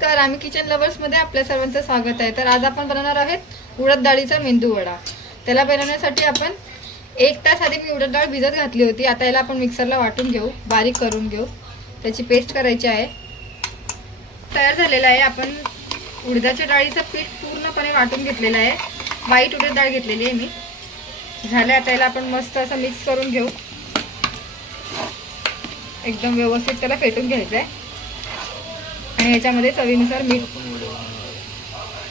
नमस्कार आम्ही किचन लवर्समध्ये आपल्या सर्वांचं स्वागत आहे. तर आज आपण बनवणार आहोत उडद डाळीचा मेंदू वडा. त्याला बनवण्यासाठी आपण एक तास आधी मी उडद डाळ भिजत घातली होती. आता याला आपण मिक्सरला वाटून घेऊ बारीक करून घेऊ. त्याची पेस्ट करायची आहे. तयार झालेला आहे. आपण उडदाच्या डाळीचं पीठ पूर्णपणे वाटून घेतलेलं आहे. वाईट उडद डाळ घेतलेली आहे मी. झालं आता याला आपण मस्त असं मिक्स करून घेऊ. एकदम व्यवस्थित त्याला फेटून घ्यायचं आहे आणि याच्यामध्ये चवीनुसार मीठ.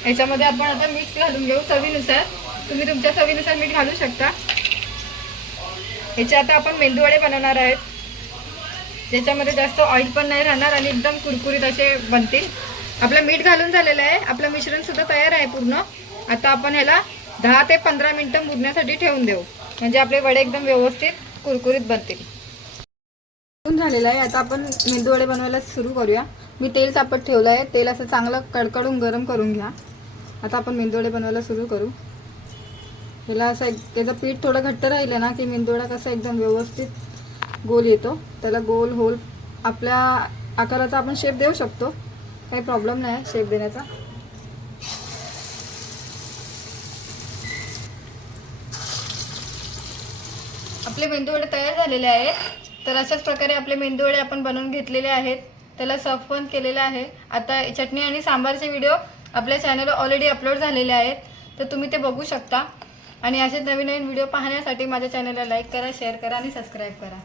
याच्यामध्ये आपण आता मीठ घालून घेऊ चवीनुसार. तुम्ही तुमच्या चवीनुसार मीठ घालू शकता. याचे आता आपण मेंदूवडे बनवणार आहेत. ज्याच्यामध्ये जास्त ऑइल पण नाही राहणार आणि एकदम कुरकुरीत असे बनतील. आपलं मीठ घालून झालेलं आहे. आपलं मिश्रण सुद्धा तयार आहे पूर्ण. आता आपण ह्याला दहा ते पंधरा मिनटं मुरण्यासाठी ठेवून देऊ. म्हणजे आपले वडे एकदम व्यवस्थित कुरकुरीत बनतील. झालेलं आहे. आता आपण मेंदू वडे बनवायला सुरू करूया. मी तेल तापत ठेवलं आहे तेल असं चांगलं कडकडून गरम करून घ्या. आता आपण मेंदोडे बनवायला सुरू करू. ह्याला असं एक त्याचं पीठ थोडं घट्ट राहिलं ना की मेंदोडा कसा एकदम व्यवस्थित गोल येतो. त्याला गोल होल आपल्या आकाराचा आपण शेप देऊ शकतो. काही प्रॉब्लेम नाही शेप देण्याचा. आपले मेंदूवडे तयार झालेले आहेत. तर अशाच प्रकारे आपले मेंदूवडे आपण बनवून घेतलेले आहेत. त्याला सर्व पण केलेलं आहे. आता चटणी आणि सांबारचे व्हिडिओ आपल्या चॅनलवर ऑलरेडी अपलोड झालेले आहेत. तर तुम्ही ते बघू शकता. आणि असे नवीन नवीन व्हिडिओ पाहण्यासाठी माझ्या चॅनलला लाईक करा शेअर करा आणि सबस्क्राईब करा.